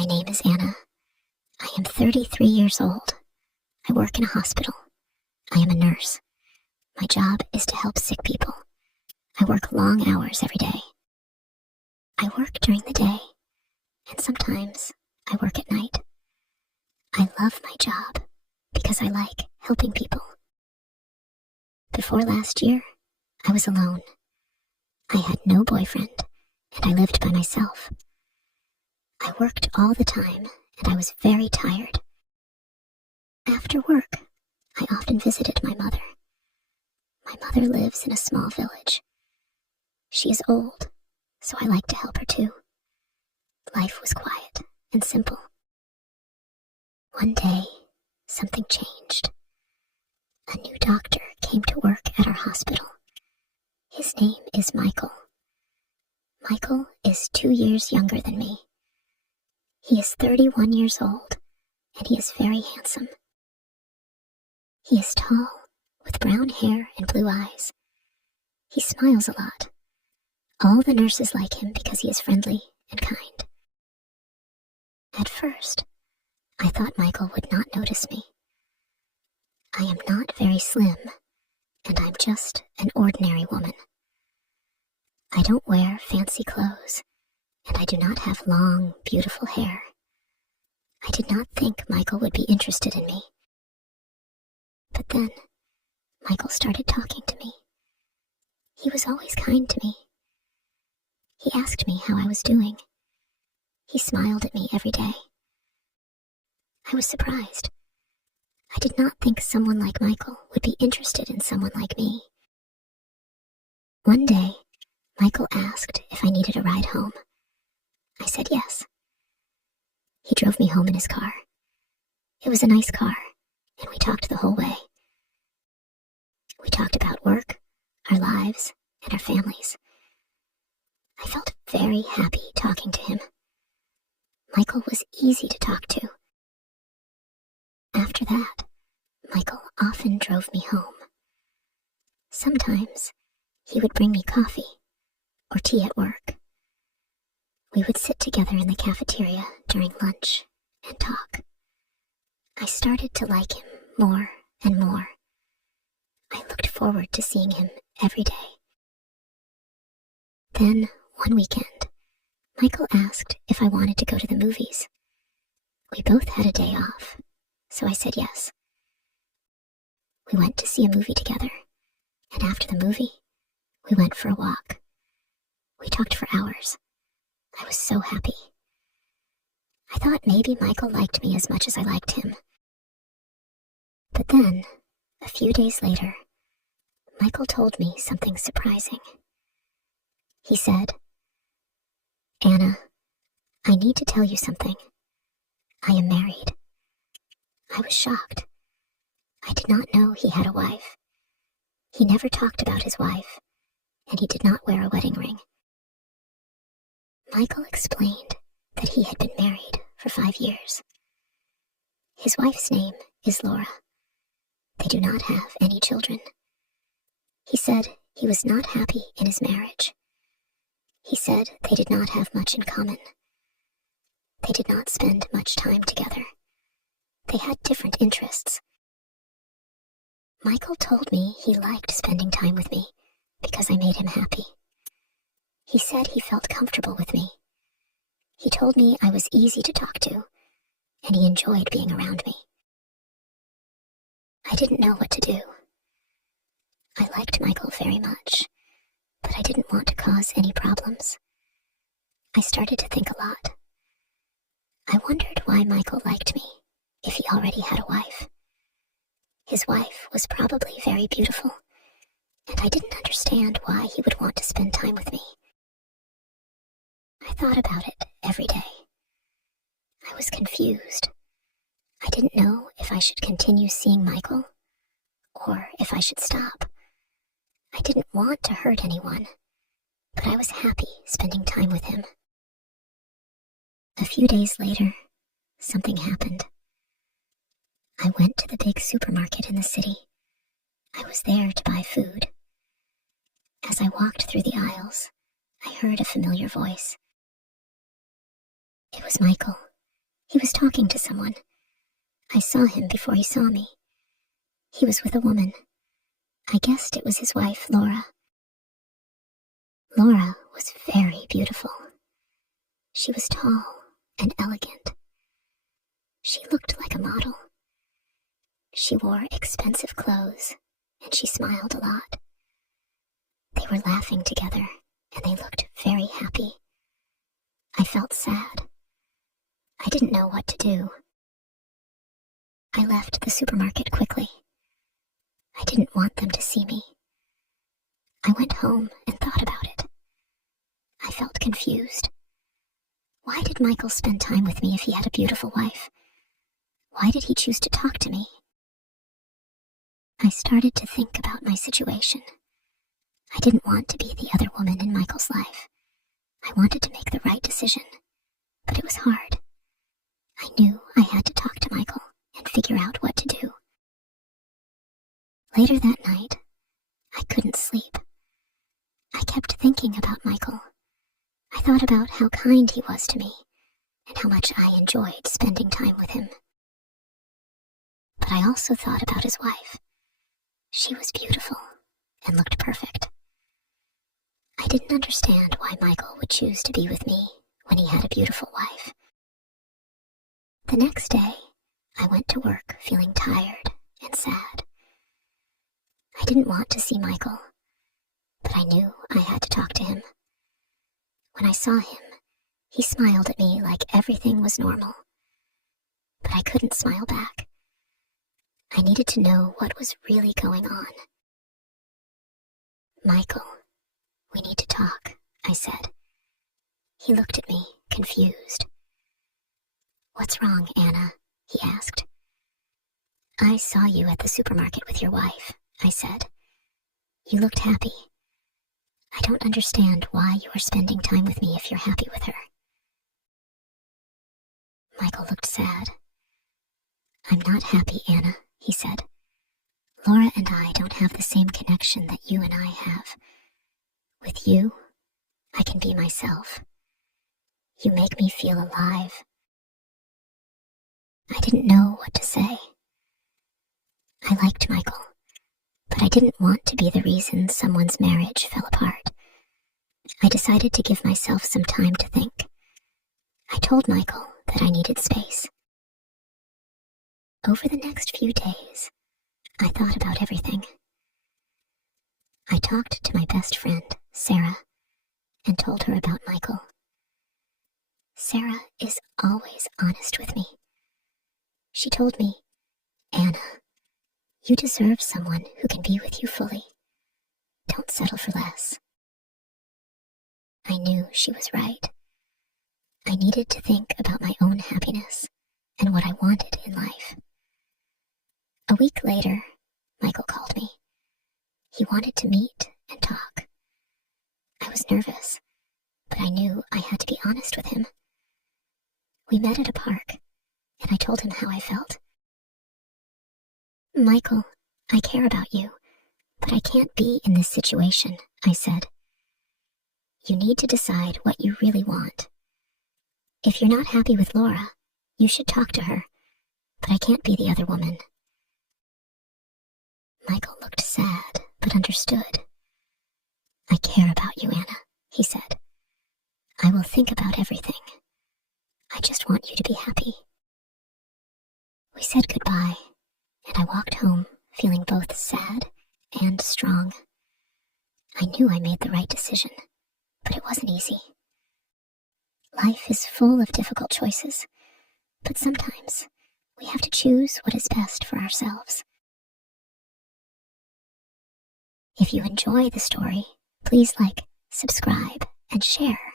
My name is Anna. I am 33 years old. I work in a hospital. I am a nurse. My job is to help sick people. I work long hours every day. I work during the day, and sometimes I work at night. I love my job because I like helping people. Before last year, I was alone. I had no boyfriend, and I lived by myself. I worked all the time, and I was very tired. After work, I often visited my mother. My mother lives in a small village. She is old, so I like to help her too. Life was quiet and simple. One day, something changed. A new doctor came to work at our hospital. His name is Michael. Michael is 2 years younger than me. He is 31 years old, and he is very handsome. He is tall, with brown hair and blue eyes. He smiles a lot. All the nurses like him because he is friendly and kind. At first, I thought Michael would not notice me. I am not very slim, and I'm just an ordinary woman. I don't wear fancy clothes, and I do not have long, beautiful hair. I did not think Michael would be interested in me. But then, Michael started talking to me. He was always kind to me. He asked me how I was doing. He smiled at me every day. I was surprised. I did not think someone like Michael would be interested in someone like me. One day, Michael asked if I needed a ride home. I said yes. He drove me home in his car. It was a nice car, and we talked the whole way. We talked about work, our lives, and our families. I felt very happy talking to him. Michael was easy to talk to. After that, Michael often drove me home. Sometimes he would bring me coffee or tea at work. We would sit together in the cafeteria during lunch and talk. I started to like him more and more. I looked forward to seeing him every day. Then, one weekend, Michael asked if I wanted to go to the movies. We both had a day off, so I said yes. We went to see a movie together, and after the movie, we went for a walk. We talked for hours. I was so happy. I thought maybe Michael liked me as much as I liked him. But then, a few days later, Michael told me something surprising. He said, "Anna, I need to tell you something. I am married." I was shocked. I did not know he had a wife. He never talked about his wife, and he did not wear a wedding ring. Michael explained that he had been married for 5 years. His wife's name is Laura. They do not have any children. He said he was not happy in his marriage. He said they did not have much in common. They did not spend much time together. They had different interests. Michael told me he liked spending time with me because I made him happy. He said he felt comfortable with me. He told me I was easy to talk to, and he enjoyed being around me. I didn't know what to do. I liked Michael very much, but I didn't want to cause any problems. I started to think a lot. I wondered why Michael liked me if he already had a wife. His wife was probably very beautiful, and I didn't understand why he would want to spend time with me. I thought about it every day. I was confused. I didn't know if I should continue seeing Michael or if I should stop. I didn't want to hurt anyone, but I was happy spending time with him. A few days later, something happened. I went to the big supermarket in the city. I was there to buy food. As I walked through the aisles, I heard a familiar voice. It was Michael. He was talking to someone. I saw him before he saw me. He was with a woman. I guessed it was his wife, Laura. Laura was very beautiful. She was tall and elegant. She looked like a model. She wore expensive clothes, and she smiled a lot. They were laughing together, and they looked very happy. I felt sad. I didn't know what to do. I left the supermarket quickly. I didn't want them to see me. I went home and thought about it. I felt confused. Why did Michael spend time with me if he had a beautiful wife? Why did he choose to talk to me? I started to think about my situation. I didn't want to be the other woman in Michael's life. I wanted to make the right decision, but it was hard. I knew I had to talk to Michael and figure out what to do. Later that night, I couldn't sleep. I kept thinking about Michael. I thought about how kind he was to me and how much I enjoyed spending time with him. But I also thought about his wife. She was beautiful and looked perfect. I didn't understand why Michael would choose to be with me when he had a beautiful wife. The next day, I went to work feeling tired and sad. I didn't want to see Michael, but I knew I had to talk to him. When I saw him, he smiled at me like everything was normal. But I couldn't smile back. I needed to know what was really going on. "Michael, we need to talk," I said. He looked at me, confused. "What's wrong, Anna?" he asked. "I saw you at the supermarket with your wife," I said. "You looked happy. I don't understand why you are spending time with me if you're happy with her." Michael looked sad. "I'm not happy, Anna," he said. "Laura and I don't have the same connection that you and I have. With you, I can be myself. You make me feel alive." I didn't know what to say. I liked Michael, but I didn't want to be the reason someone's marriage fell apart. I decided to give myself some time to think. I told Michael that I needed space. Over the next few days, I thought about everything. I talked to my best friend, Sarah, and told her about Michael. Sarah is always honest with me. She told me, "Anna, you deserve someone who can be with you fully. Don't settle for less." I knew she was right. I needed to think about my own happiness and what I wanted in life. A week later, Michael called me. He wanted to meet and talk. I was nervous, but I knew I had to be honest with him. We met at a park, and I told him how I felt. "Michael, I care about you, but I can't be in this situation," I said. "You need to decide what you really want. If you're not happy with Laura, you should talk to her, but I can't be the other woman." Michael looked sad, but understood. "I care about you, Anna," he said. "I will think about everything. I just want you to be happy." We said goodbye, and I walked home feeling both sad and strong. I knew I made the right decision, but it wasn't easy. Life is full of difficult choices, but sometimes we have to choose what is best for ourselves. If you enjoy the story, please like, subscribe, and share.